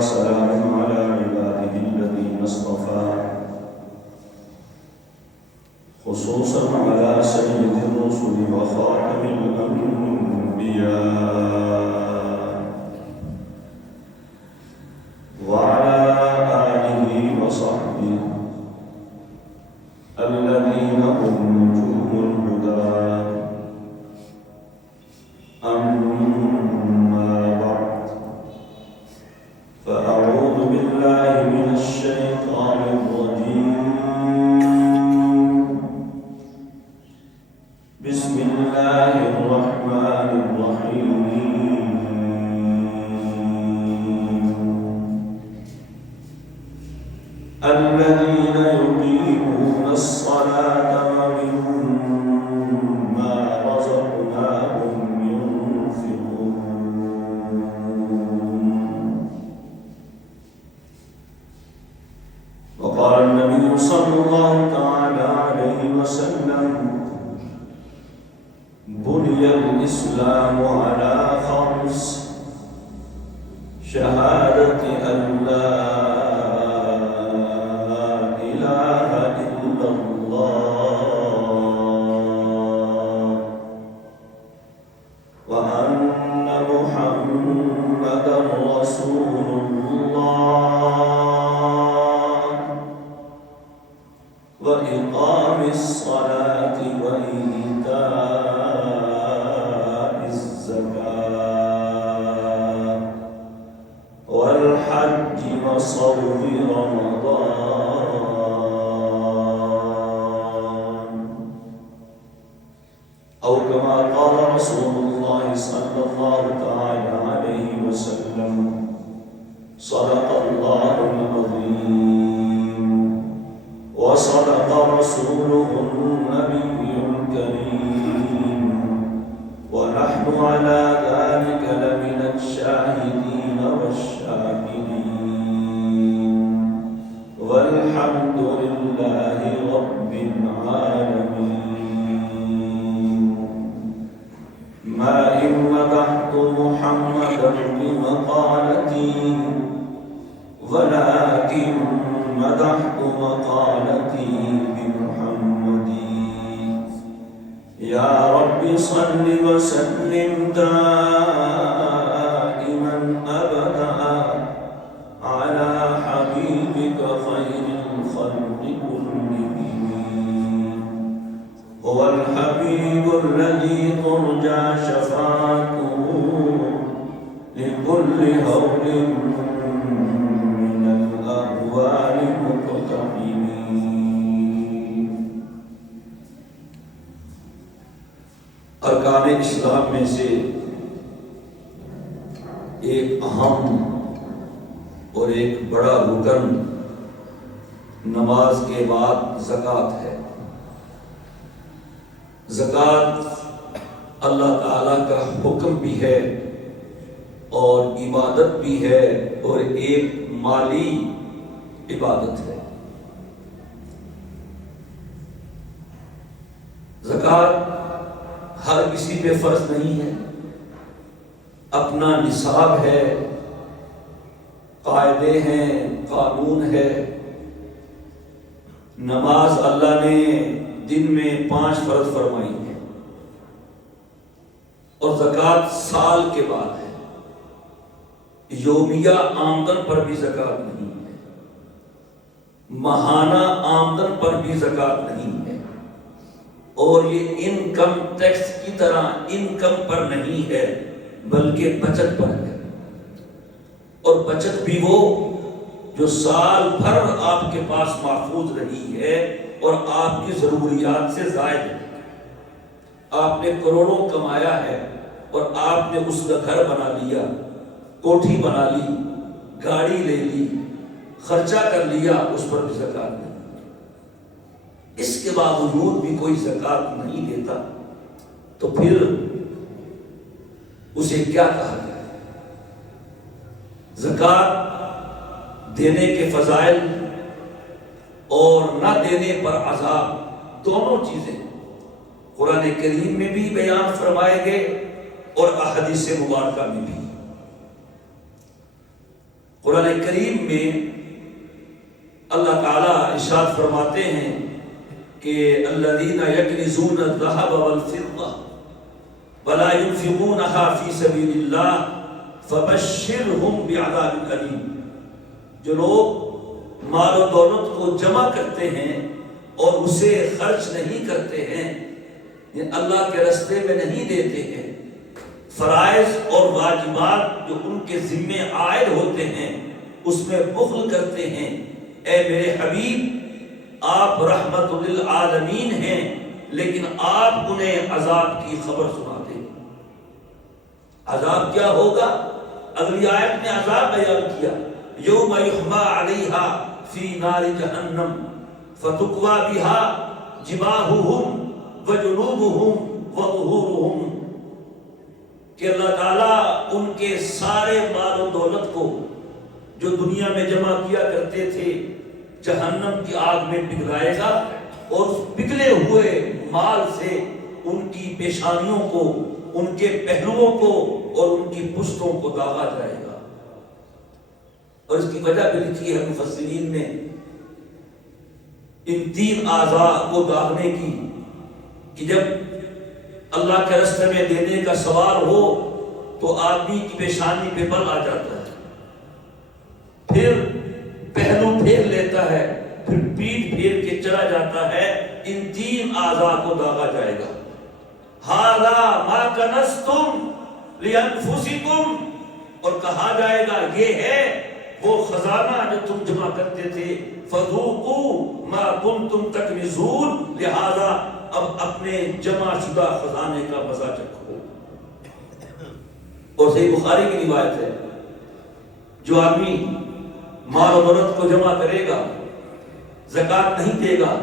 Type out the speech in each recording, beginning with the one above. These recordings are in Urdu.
وسلام على عباده الذين اصطفى خصوصا على سيد الرسل وخاتم الأنبياء وعلى آله وصحبه الذين هم نجوم الهدى. أما بعد فأعوذ بالله من الشيطان الرجيم. بسم الله الرحمن الرحيم. الذين يقيمون الصلاة ومما رزقناهم ينفقون. وقال النبي صلى الله تعالى عليه وسلم: بني الإسلام على خمس: شهادة أن لا إله إلا الله وأن محمدا رسول الله وإقام الصلاة وإيتاء الزكاة والحج وصوم رمضان، أو كما قال رسول الله صلى الله تعالى عليه وسلم: صدق الله العظيم وصدق رسوله النبي الكريم ونحن على ذلك لمن الشاهدين والشاكرين والحمد لله رب العالمين. ما إن مدحت محمدا بمقالتي ولكن مدحت مقالتي بمحمد. يا رب صل وسلم دائما أبدا على حبيبك خير الخلق كلهم. هو الحبيب الذي ترجى شفاعته لكل هول من الأهوال مقتحمين. ارکان اسلام میں سے ایک اہم اور ایک بڑا رکن نماز کے بعد زکوٰۃ ہے۔ زکوٰۃ اللہ تعالیٰ کا حکم بھی ہے اور عبادت بھی ہے اور ایک مالی عبادت ہے۔ زکوٰۃ ہر کسی پہ فرض نہیں ہے، اپنا نصاب ہے، قاعدے ہیں، قانون ہے۔ نماز اللہ نے دن میں 5 فرض فرمائی ہے اور زکوٰۃ سال کے بعد ہے۔ یومیہ آمدن پر بھی زکوٰۃ نہیں ہے، ماہانہ آمدن پر بھی زکوٰۃ نہیں ہے، اور یہ انکم ٹیکس کی طرح انکم پر نہیں ہے بلکہ بچت پر ہے، اور بچت بھی وہ جو سال بھر آپ کے پاس محفوظ رہی ہے اور آپ کی ضروریات سے زائد ہے۔ آپ نے کروڑوں کمایا ہے اور آپ نے اس کا گھر بنا لیا، کوٹھی بنا لی، گاڑی لے لی، خرچہ کر لیا، اس پر بھی زکوٰۃ نہیں۔ اس کے باوجود بھی کوئی زکوٰۃ نہیں دیتا تو پھر اسے کیا کہا جائے؟ زکوٰۃ دینے کے فضائل اور نہ دینے پر عذاب، دونوں چیزیں قرآن کریم میں بھی بیان فرمائے گئے اور احادیث مبارکہ میں بھی۔ قرآن کریم میں اللہ تعالیٰ ارشاد فرماتے ہیں کہ الذین یکنزون الذهب والفضة ولا ينفقونها في سبيل الله فبشرهم بعذاب أليم. جو لوگ مال و دولت کو جمع کرتے ہیں اور اسے خرچ نہیں کرتے ہیں، اللہ کے راستے میں نہیں دیتے ہیں، فرائض اور واجبات جو ان کے ذمے عائد ہوتے ہیں اس میں بخل کرتے ہیں، اے میرے حبیب آپ رحمت للعالمین ہیں لیکن آپ انہیں عذاب کی خبر سنا دیں. عذاب کیا ہوگا؟ اگلی آیت میں عذاب بیان کیا، یوم یحما علیہا فی نار جہنم فتکوی بہا جباہہم وجنوبہم وظہورہم، کہ اللہ تعالیٰ ان کے سارے مال و دولت کو جو دنیا میں جمع کیا کرتے تھے جہنم کی آگ میں پگھلائے گا، اور اس پگھلے ہوئے مال سے ان کی پیشانیوں کو، ان کے پہلوؤں کو اور ان کی پشتوں کو داغا جائے گا. اور اس کی وجہ بھی لکھی ہے مفسرین نے ان تین اعضاء کو داغنے کی، کہ جب اللہ کے راستے میں دینے کا سوال ہو تو آدمی کی پیشانی پہ بل آ جاتا ہے، پھر پہلو پھیر لیتا ہے، پھر پیٹ پھیر کے چلا جاتا ہے. ان تین اعضاء کو داغا جائے گا. ھذا ما کنزتم لانفسکم، اور کہا جائے گا یہ ہے وہ خزانہ جو تم جمع کرتے تھے، فذوقوا ما کنتم تکنزون، لہذا اب اپنے جمع شدہ خزانے کا مزہ چکھو. اور صحیح بخاری کی روایت ہے، جو آدمی مال و دولت کو جمع کرے گا زکوٰۃ نہیں دے گا،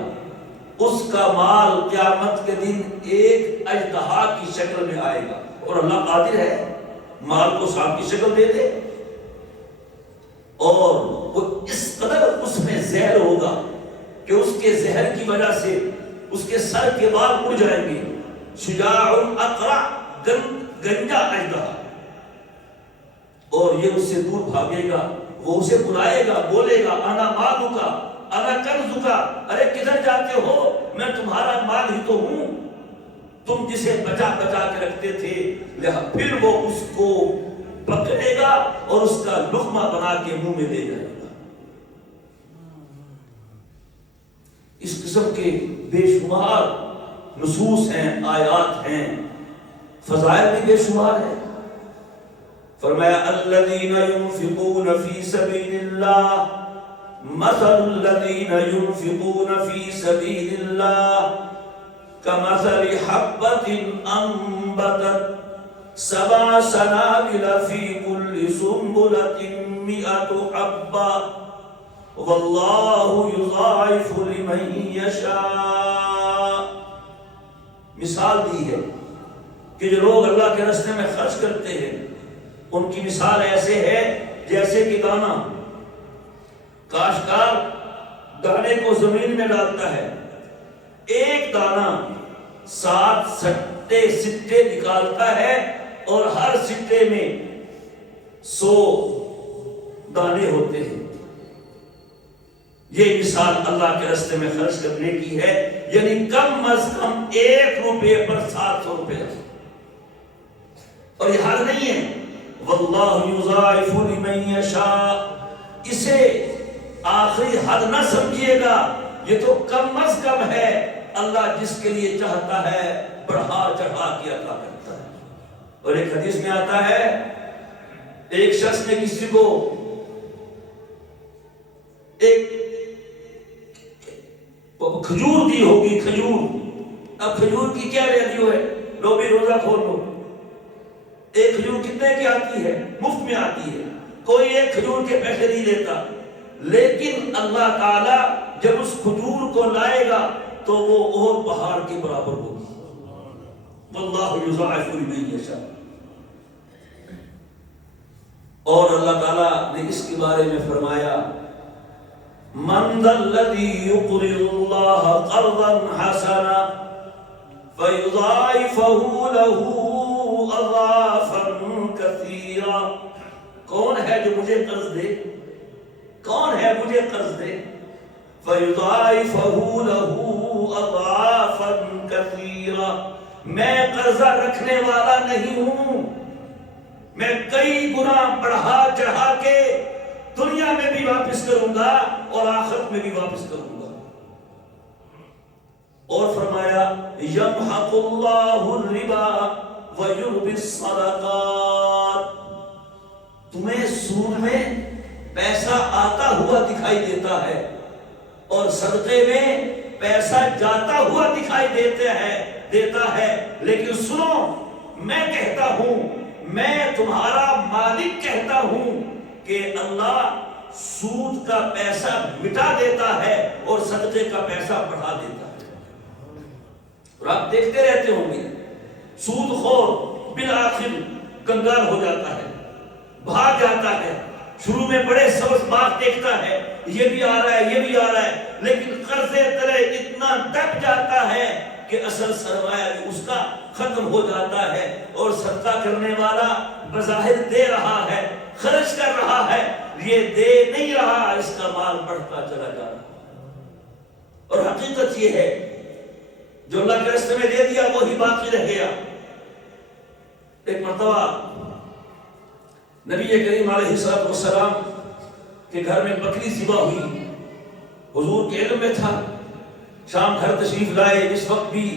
اس کا مال قیامت کے دن ایک اژدہا کی شکل میں آئے گا، اور اللہ قادر ہے مال کو سانپ کی شکل دے دے، اور وہ اس قدر اس میں زہر ہوگا کہ اس کے زہر کی وجہ سے اس کے سر کے بال اڑ جائیں گے. شجاع اقرع، گنجا اژدہا، اور یہ اس سے دور بھاگے گا. وہ اسے بلائے گا، بولے گا انا مالک انا کنزک، ارے کدھر جاتے ہو، میں تمہارا مال ہی تو ہوں، تم جسے بچا بچا کے رکھتے تھے. پھر وہ اس کو پکڑے گا اور اس کا لقمہ بنا کے منہ میں لے جائے گا. اس قسم کے بے شمار نصوص ہیں، آیات ہیں، فضائل بھی بے شمار ہیں. فرمایا الذین ينفقون فی سبیل اللہ مثل الذین ينفقون فی سبیل اللہ کمثل حبۃ انبتت سبع سنابل فی کل سنبلۃ مئۃ حبۃ واللہ یضاعف لمن یشاء. مثال دی ہے کہ جو لوگ اللہ کے راستے میں خرچ کرتے ہیں ان کی مثال ایسے ہے جیسے کہ دانہ، کاشتکار دانے کو زمین میں ڈالتا ہے، ایک دانہ 7 سٹے نکالتا ہے اور ہر سٹے میں 100 دانے ہوتے ہیں. یہ مثال اللہ کے راستے میں خرچ کرنے کی ہے، یعنی کم از کم 1 روپے پر 700 روپے. اور یہ حل نہیں ہے، واللہ یضاعف لمن یشاء، اسے آخری حد نہ سمجھیے گا، یہ تو کم از کم ہے، اللہ جس کے لیے چاہتا ہے بڑھا چڑھا کے عطا کرتا ہے. اور ایک حدیث میں آتا ہے ایک شخص نے کسی کو ایک کھجور دی ہوگی، کھجور. اب کھجور کی کیا ویلیو ہے، لو بھی روزہ کھول لو. ایک کھجور کتنے کی آتی ہے؟ مفت میں آتی ہے، کوئی ایک کھجور کے پیسے نہیں لیتا. لیکن اللہ تعالیٰ جب اس کھجور کو لائے گا تو وہ اور پہاڑ کے برابر ہوگی. واللہ یضاعف لمن یشاء. اور اللہ تعالیٰ نے اس کے بارے میں فرمایا من ذا الذی یقرض اللہ قرضا حسنا فیضاعفہ لہ اضعافا کثیرا. کون ہے جو مجھے قرض دے کون ہے مجھے قرض دے؟ فَيُضَاعِفَهُ لَهُ أَضْعَافًا كَثِيرًا، میں قرضہ رکھنے والا نہیں ہوں، میں کئی گنا بڑھا چڑھا کے دنیا میں بھی واپس کروں گا اور آخرت میں بھی واپس کروں گا۔ اور فرمایا یمحق اللہ الربا ویربی الصدقات، تمہیں سود میں پیسہ آتا ہوا دکھائی دیتا ہے اور صدقے میں پیسہ جاتا ہوا دکھائی دیتا ہے، لیکن سنو میں کہتا ہوں، میں تمہارا مالک کہتا ہوں کہ اللہ سود کا پیسہ مٹا دیتا ہے اور صدقے کا پیسہ بڑھا دیتا ہے۔ اور آپ دیکھتے رہتے ہوں گے سود خور بالآخر کنگال ہو جاتا ہے، بھاگ جاتا ہے، شروع میں بڑے سبز باغ دیکھتا ہے، یہ بھی آ رہا ہے یہ بھی آ رہا ہے، لیکن قرضے تلے اتنا دب جاتا ہے کہ اصل سرمایہ بھی اس کا ختم ہو جاتا ہے، اور صدقہ کرنے والا بظاہر دے رہا ہے، خرچ کر رہا ہے، یہ دے نہیں رہا، اس کا مال بڑھتا چلا جا رہا ہے۔ اور حقیقت یہ ہے جو اللہ کے راستے میں دے دیا وہی باقی رہ گیا۔ ایک مرتبہ نبی کریم علیہ السلام کے گھر میں بکری ذبح ہوئی، حضور کے علم میں تھا، شام گھر تشریف لائے، اس وقت بھی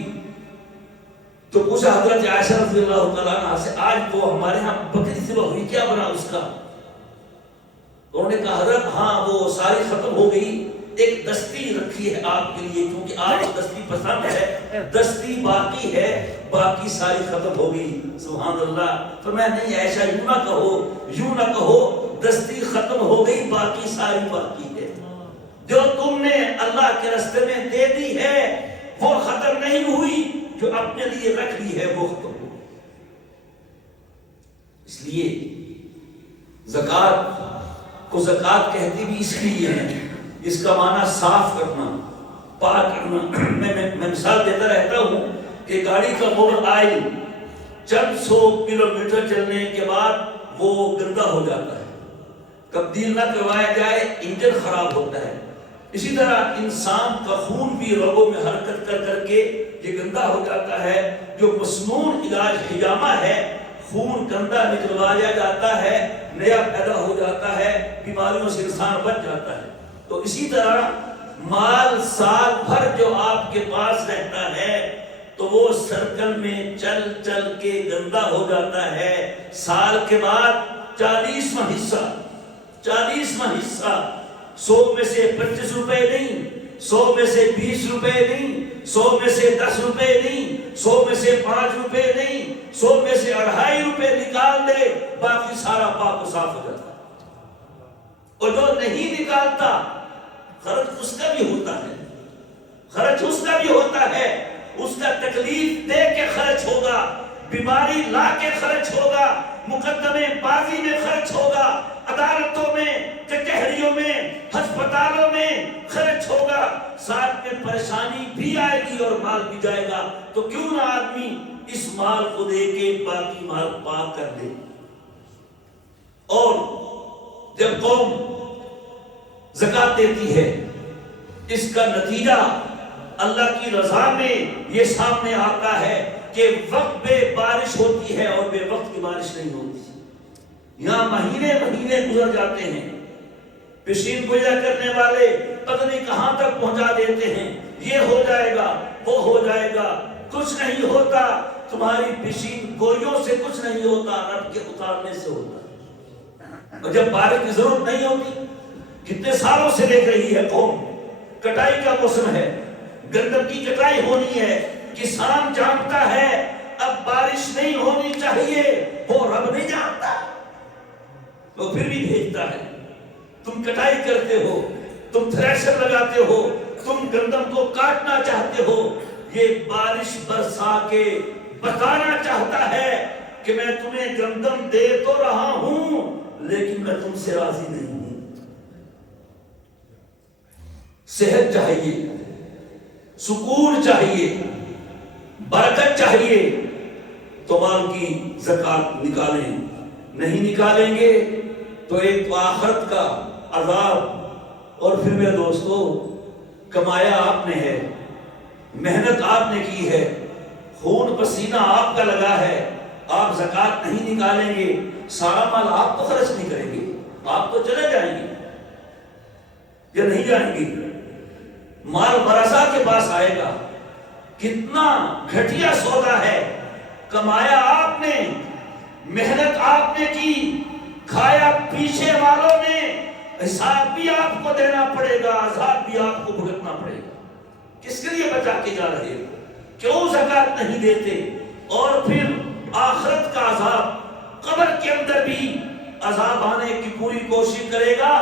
تو پوچھا حضرت عائشہ رضی اللہ تعالیٰ عنہ سے، آج تو ہمارے ہاں بکری ذبح ہوئی، کیا بنا اس کا؟ انہوں نے کہا حضرت ہاں وہ ساری ختم ہو گئی، ایک دستی رکھی ہے آپ کے لیے، کیونکہ آپ کو دستی پسند ہے، دستی باقی ہے، باقی ساری ختم ہو گئی۔ سبحان اللہ۔ فرمایا نہیں عائشہ یوں نہ کہو، دستی ختم ہو گئی، باقی ساری باقی ہے، جو تم نے اللہ کے راستے میں دے دی ہے وہ ختم نہیں ہوئی، جو اپنے لیے رکھ لی ہے وہ ختم ہوئی۔ اس لیے زکوٰۃ کو زکوٰۃ کہتے بھی اس لیے ہیں، اس کا معنی صاف کرنا، پاک کرنا۔ میں مثال دیتا رہتا ہوں کہ گاڑی کا موٹر آئل چند 100 کلومیٹر چلنے کے بعد وہ گندا ہو جاتا ہے، تبدیل نہ کروایا جائے انجن خراب ہوتا ہے۔ اسی طرح انسان کا خون بھی رگوں میں حرکت کر کر کے یہ گندا ہو جاتا ہے۔ جو مسنون علاج حجامہ ہے، خون گندا نکلوایا جاتا ہے، نیا پیدا ہو جاتا ہے، بیماریوں سے انسان بچ جاتا ہے۔ تو اسی طرح مال سال بھر جو آپ کے پاس رہتا ہے تو وہ سرکل میں چل چل کے گندا ہو جاتا ہے، سال کے بعد 40واں حصہ 100 میں سے 25 روپے نہیں، 100 میں سے 20 روپے نہیں، 100 میں سے 10 روپے نہیں، 100 میں سے 5 روپے نہیں، 100 میں سے 2.5 روپے نکال دے، باقی سارا پاک و صاف ہو جاتا ہے۔ اور جو نہیں نکالتا خرچ اس کا بھی ہوتا ہے، خرچ اس کا بھی ہوتا ہے، اس کا تکلیف دے کے خرچ ہوگا، بیماری لا کے خرچ ہوگا، مقدمے بازی میں خرچ ہوگا، عدالتوں میں، کچہریوں میں، ہسپتالوں میں خرچ ہوگا، ساتھ میں پریشانی بھی آئے گی اور مال بھی جائے گا۔ تو کیوں نہ آدمی اس مال کو دے کے باقی مال پاک کر دے۔ اور جب قوم زکوٰۃ دیتی ہے اس کا نتیجہ اللہ کی رضا میں یہ سامنے آتا ہے کہ وقت پہ بارش ہوتی ہے اور بے وقت کی بارش نہیں ہوتی۔ یہاں مہینے گزر جاتے ہیں، پیشین گویا کرنے والے پتہ نہیں کہاں تک پہنچا دیتے ہیں، یہ ہو جائے گا وہ ہو جائے گا، کچھ نہیں ہوتا۔ تمہاری پیشین گوئیوں سے کچھ نہیں ہوتا، رب کے اتارنے سے ہوتا ہے۔ اور جب بارش کی ضرورت نہیں ہوتی، کتنے سالوں سے دیکھ رہی ہے قوم، کٹائی کا موسم ہے، گندم کی کٹائی ہونی ہے، کسان جانتا ہے اب بارش نہیں ہونی چاہیے، وہ رب نہیں جانتا، وہ پھر بھی بھیجتا ہے۔ تم کٹائی کرتے ہو، تم تھریشر لگاتے ہو، تم گندم کو کاٹنا چاہتے ہو، یہ بارش برسا کے بتانا چاہتا ہے کہ میں تمہیں گندم دے تو رہا ہوں لیکن میں تم سے راضی نہیں ہوں۔ صحت چاہیے، سکون چاہیے، برکت چاہیے تو مال کی زکوٰۃ نکالیں، نہیں نکالیں گے تو ایک آخرت کا عذاب اور پھر میرے دوستو کمایا آپ نے ہے، محنت آپ نے کی ہے، خون پسینہ آپ کا لگا ہے، آپ زکوٰۃ نہیں نکالیں گے، سارا مال آپ تو خرچ نہیں کریں گے، آپ تو چلے جائیں گے یا نہیں جائیں گے؟ مال ورثہ کے پاس آئے گا۔ کتنا گھٹیا سودا ہے، کمایا آپ نے، محنت آپ نے کی، کھایا پیچھے والوں نے، حساب بھی آپ کو دینا پڑے گا، عذاب بھی آپ کو بھگتنا پڑے گا۔ کس کے لیے بچا کے جا رہے ہو؟ کیوں زکوٰۃ نہیں دیتے؟ اور پھر آخرت کا عذاب، قبر کے اندر بھی عذاب آنے کی پوری کوشش کرے گا۔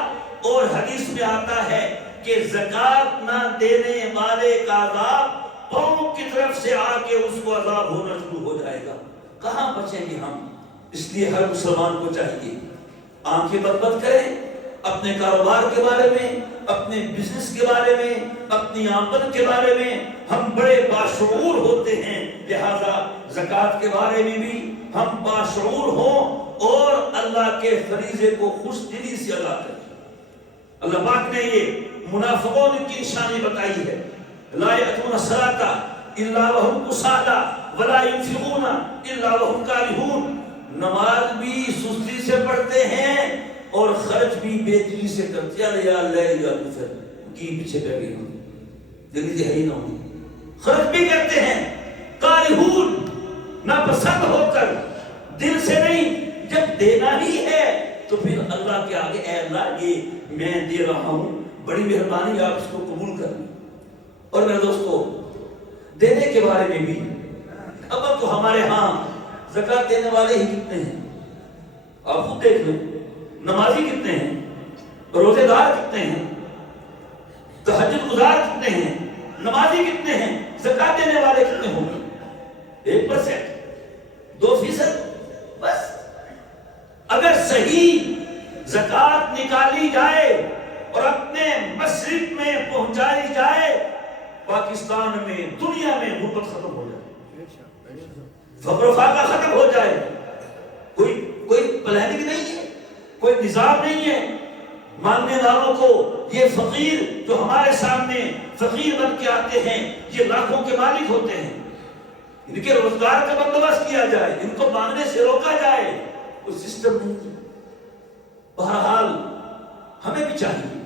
اور حدیث میں آتا ہے کہ زکوٰۃ نہ دینے والے کا عذاب پاؤں کی طرف سے آ کے اس کو عذاب ہونا شروع ہو جائے گا۔ کہاں بچیں گے ہم؟ اس لیے ہر مسلمان کو چاہیے آنکھیں بند کریں، اپنے کاروبار کے بارے میں، اپنے بزنس کے بارے میں، اپنی آمدن کے بارے میں ہم بڑے باشعور ہوتے ہیں، لہذا زکوٰۃ کے بارے میں بھی ہم باشعور ہوں اور اللہ کے فریضے کو خوش دلی سے ادا کریں۔ اللہ پاک نے یہ منافقون کی نشانی بتائی ہے، لا یأتون الصلاۃ الا وهم کسالى ولا ينفقون الا وهم کارہون۔ نماز بھی سستی سے پڑھتے ہیں اور خرچ بھی بے دلی سے کرتے ہیں۔ یا اللہ یا کفر کی پیچھے پہ گئی ہوں، دلی سے ہے ہی نہ ہوں، خرچ بھی کرتے ہیں کارہون، ناپسند ہو کر، دل سے نہیں۔ جب دینا ہی ہے تو پھر اللہ کے آگے اے اللہ یہ میں دے رہا ہوں، بڑی مہربانی آپ اس کو قبول کر لیں۔ اور میرے دوستو دینے کے بارے میں بھی اب تو ہمارے ہاں زکوٰۃ دینے والے ہی کتنے ہیں؟ آپ خود دیکھ لیں، نمازی کتنے ہیں، روزے دار کتنے ہیں، تہجد گزار کتنے ہیں، نمازی کتنے ہیں، زکوٰۃ دینے والے کتنے ہوں گے؟ 1%، 2%، بس۔ اگر صحیح زکوٰۃ نکالی جائے اور اپنے مشرق میں پہنچائی جائے، پاکستان میں، دنیا میں غربت ختم ہو جائے، فقر و فاقہ ختم ہو جائے۔ کوئی پلاننگ نہیں ہے، کوئی نظام نہیں ہے۔ مانگنے والوں کو یہ فقیر جو ہمارے سامنے فقیر بن کے آتے ہیں، یہ لاکھوں کے مالک ہوتے ہیں، ان کے روزگار کا بندوبست کیا جائے، ان کو مانگنے سے روکا جائے، کوئی سسٹم نہیں ہے۔ بہرحال ہمیں بھی چاہیے،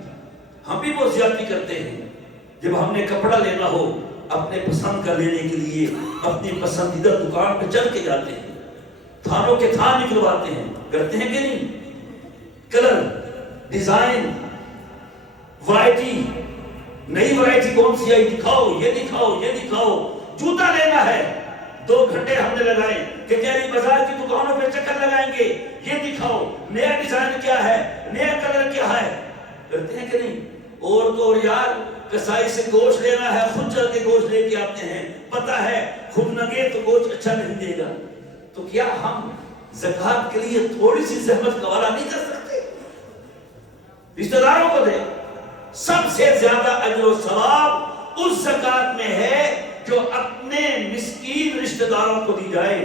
ہم بھی وہ زیادتی کرتے ہیں۔ جب ہم نے کپڑا لینا ہو اپنے پسند کا لینے کے لیے اپنی پسندیدہ دکان پہ چل کے جاتے ہیں، تھانوں کے تھان نکلواتے ہیں، کرتے ہیں کہ نہیں؟ کلر، ڈیزائن، ورائٹی، نئی ورائٹی کون سی آئی دکھاؤ، یہ دکھاؤ، یہ دکھاؤ۔ جوتا لینا ہے، 2 گھنٹے ہم نے لگائے کہ کیری بازار کی دکانوں پہ چکر لگائیں گے، یہ دکھاؤ، نیا ڈیزائن کیا ہے، نیا کلر کیا ہے، کرتے ہیں کہ نہیں؟ اور تو اور یار کسائی سے گوشت لینا ہے، خود چل کے گوشت لے کے آتے ہیں، پتہ ہے خود نگے تو گوشت اچھا نہیں دے گا۔ تو کیا ہم زکوٰۃ کے لیے تھوڑی سی زحمت گوارا نہیں کر سکتے؟ رشتہ داروں کو دے۔ سب سے زیادہ اجر و ثواب اس زکوٰۃ میں ہے جو اپنے مسکین رشتہ داروں کو دی جائے۔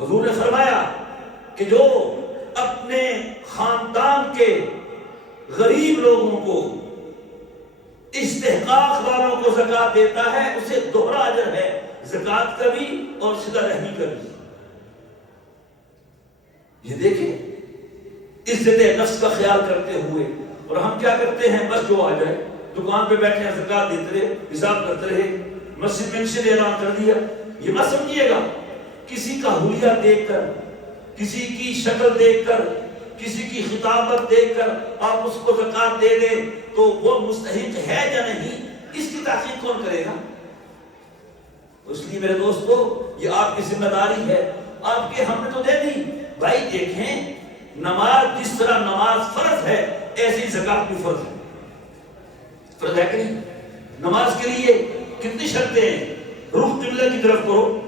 حضور نے فرمایا کہ جو اپنے خاندان کے غریب لوگوں کو، استحقاق والوں کو زکوٰۃ دیتا ہے، اسے دوہرا اجر ہے، زکوٰۃ کا بھی اور صلہ رحمی کا بھی۔ یہ دیکھیں عزت نفس کا خیال کرتے ہوئے، اور ہم کیا کرتے ہیں؟ بس جو آ جائے، دکان پہ بیٹھے ہیں زکوٰۃ دیتے رہے، حساب کرتے رہے، مسجد میں سے اعلان کر دیا۔ یہ مت سمجھیے گا کسی کا حلیہ دیکھ کر، کسی کی شکل دیکھ کر، کسی کی خطابت دیکھ کر آپ اس کو زکوٰۃ دے دیں تو وہ مستحق ہے یا نہیں، اس کی تحقیق کون کرے گا؟ اس لیے میرے دوستو یہ آپ کی ذمہ داری ہے، آپ کے ہم نے تو دے دی۔ بھائی دیکھیں، نماز جس طرح نماز فرض ہے ایسی زکوٰۃ بھی فرض ہے۔ فرض ہے کہ نہیں؟ نماز کے لیے کتنی شرطیں ہیں؟ رخ قبلہ کی طرف کرو،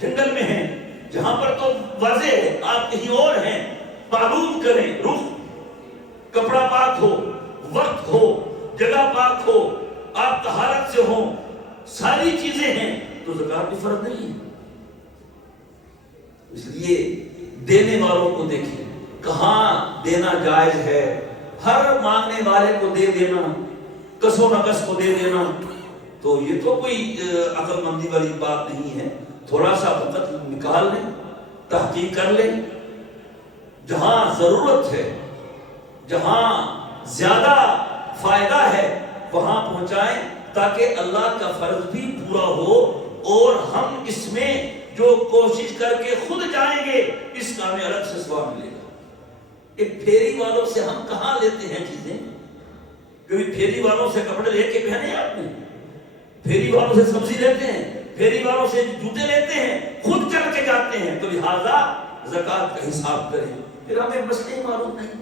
جنگل میں ہیں جہاں پر تو واضح ہے، آپ کہیں اور ہیں، معلوم کریں رخ، کپڑا پاک ہو، وقت ہو، جگہ پاک ہو، آپ طہارت سے ہوں، ساری چیزیں ہیں تو زکوٰۃ بھی فرض نہیں ہے۔ اس لیے دینے والوں کو دیکھیں، کہاں دینا جائز ہے، ہر مانگنے والے کو دے دینا، کس و نقص کو دے دینا، تو یہ تو کوئی عقل مندی والی بات نہیں ہے۔ تھوڑا سا وقت نکال لیں، تحقیق کر لیں، جہاں ضرورت ہے، جہاں زیادہ فائدہ ہے وہاں پہنچائیں، تاکہ اللہ کا فرض بھی پورا ہو اور ہم اس میں جو کوشش کر کے خود جائیں گے اس کا ہمیں الگ سے ثواب ملے گا۔ ایک پھیری والوں سے ہم کہاں لیتے ہیں چیزیں؟ کبھی پھیری والوں سے کپڑے لے کے پہنے آپ نے؟ پھیری والوں سے سبزی لیتے ہیں، پھیری والوں سے جوتے لیتے ہیں، خود چل کے جاتے ہیں۔ تو لہٰذا زکوٰۃ کا حساب کریں۔ پھر ہمیں مسئلے معلوم نہیں،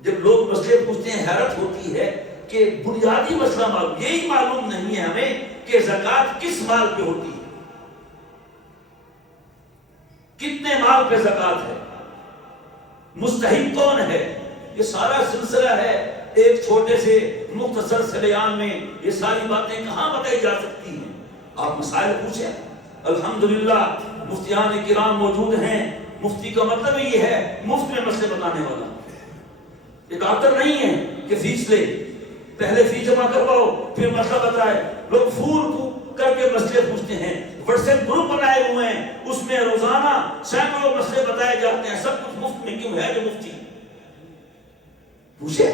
جب لوگ مسئلے پوچھتے ہیں حیرت ہوتی ہے کہ بنیادی مسئلہ معلوم، یہی معلوم نہیں ہے ہمیں کہ زکوٰۃ کس مال پہ ہوتی ہے، کتنے مال پہ زکوٰۃ ہے، مستحق کون ہے۔ یہ سارا سلسلہ ہے، ایک چھوٹے سے مختصر سے بیان میں یہ ساری باتیں کہاں بتائی جا سکتی ہیں۔ آپ مسائل پوچھیں، الحمدللہ مفتیان کرام موجود ہیں۔ مفتی کا مطلب یہ ہے مفت میں مسئلے بتانے والا، یہ ڈاکٹر نہیں ہے کہ فیس لے، پہلے فیس جمع کرواؤ پھر مسئلہ بتائے۔ لوگ فون کر کے مسئلے پوچھتے ہیں، واٹس ایپ گروپ بنائے ہوئے ہیں، اس میں روزانہ سینکڑوں مسئلے بتائے جاتے ہیں، سب کچھ مفت میں کیوں ہے؟ جو مفتی پوچھے،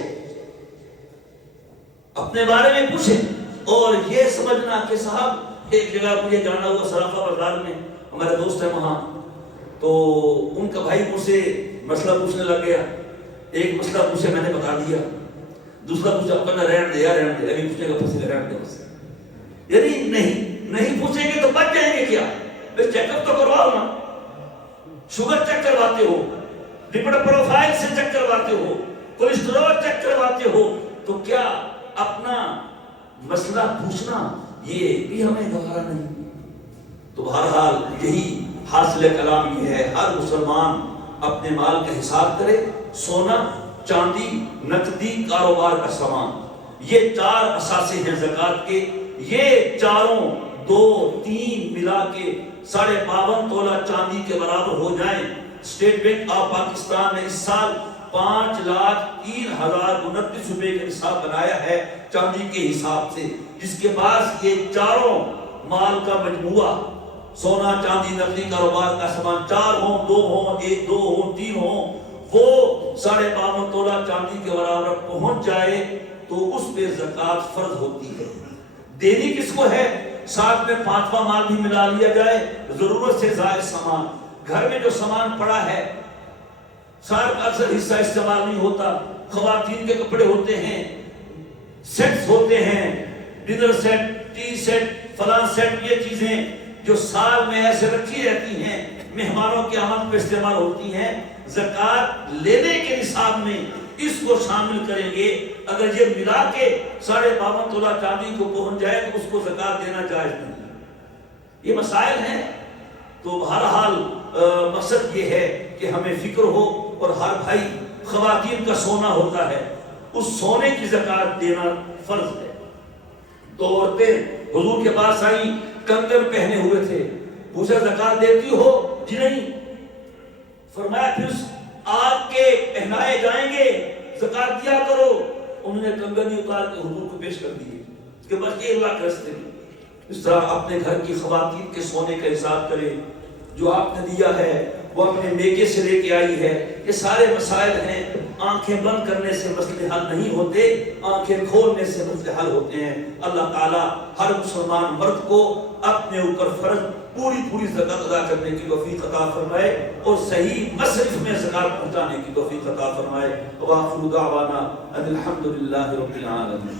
اپنے بارے میں پوچھے، اور یہ سمجھنا کہ صاحب ایک جگہ مجھے جانا ہوا سرافہ بازار میں، ہمارے دوست ہیں وہاں، تو ان کا بھائی مجھ سے مسئلہ پوچھنے لگ گیا۔ ایک مسئلہ پوچھے، میں نے بتا دیا، دوسرا پوچھا، اپنا رہن دے، ابھی پوچھنے کا پھر رہن دے بس۔ یعنی نہیں پوچھیں گے تو بچ جائیں گے کیا؟ پھر چیک اپ تو کرواؤ نا، شوگر چیک کرواتے ہو، لپڈ پروفائل سے چیک کرواتے ہو، کولیسٹرول چیک کرواتے ہو، تو کیا اپنا مسئلہ پوچھنا یہ بھی ہمیں گوارا نہیں؟ تو بہرحال یہی حاصل کلام یہ ہے، ہر مسلمان اپنے مال کا حساب کرے۔ سونا، چاندی، نقدی، کاروبار کا سامان، یہ چار اثاثے ہیں زکوٰۃ کے۔ یہ چاروں 2-3 ملا کے 52.5 تولہ چاندی کے برابر ہو جائیں۔ اسٹیٹ بینک آف پاکستان نے اس سال 5,03,029 روپے کا حساب بنایا ہے چاندی کے حساب سے، جس کے پاس یہ چاروں مال کا مجموعہ، سونا، چاندی، نقدی، کاروبار کا سامان، 4 ہوں، 2 ہوں، 1، 2 ہوں، 3 ہوں، وہ 52.5 تولہ چاندی کے برابر پہنچ جائے تو اس پہ زکوٰۃ فرض ہوتی ہے۔ دینی کس کو ہے؟ ساتھ میں 5واں مال بھی ملا لیا جائے، ضرورت سے زائد سامان، گھر میں جو سامان پڑا ہے، سارا کا اکثر حصہ استعمال نہیں ہوتا، خواتین کے کپڑے ہوتے ہیں، سیٹس ہوتے ہیں، ڈنر سیٹ، ٹی سیٹ، فلاں سیٹ، یہ چیزیں جو سال میں ایسے رکھی رہتی ہیں، مہمانوں کے آمد پہ استعمال ہوتی ہیں، زکوٰۃ لینے کے نصاب میں اس کو شامل کریں گے۔ اگر یہ ملا کے 52.5 تولہ چاندی کو پہنچ جائے تو اس کو زکوٰۃ دینا جائز نہیں۔ یہ مسائل ہیں، تو بہرحال مقصد یہ ہے کہ ہمیں فکر ہو، اور ہر بھائی، خواتین کا سونا ہوتا ہے، اس سونے کی زکوٰۃ دینا فرض ہے۔ تو عورتیں حضور کے پاس آئیں، کنگن پہنے ہوئے تھے، پوچھا زکوٰۃ دیتی ہو؟ جی نہیں۔ فرمایا پھر آپ کے پہنائے جائیں گے، زکوٰۃ دیا کرو۔ انہوں نے کنگن ہی اتار کے حضور کو پیش کر دیے، اس کے بعد یہ اللہ کے راستے میں۔ اس طرح اپنے گھر کی خواتین کے سونے کا حساب کرے، جو آپ نے دیا ہے وہ اپنے میکے سے لے کے آئی ہے۔ یہ سارے مسائل ہیں، آنکھیں بند کرنے سے مسئلے حل نہیں ہوتے، آنکھیں کھولنے سے مسئلے حل ہوتے ہیں۔ اللہ تعالیٰ ہر مسلمان مرد کو اپنے اوپر فرض پوری زکوٰۃ ادا کرنے کی توفیق عطا فرمائے، اور صحیح مصرف میں زکوٰۃ پہنچانے کی توفیق عطا فرمائے۔ وآخر دعوانا ان الحمد للہ رب العالمین۔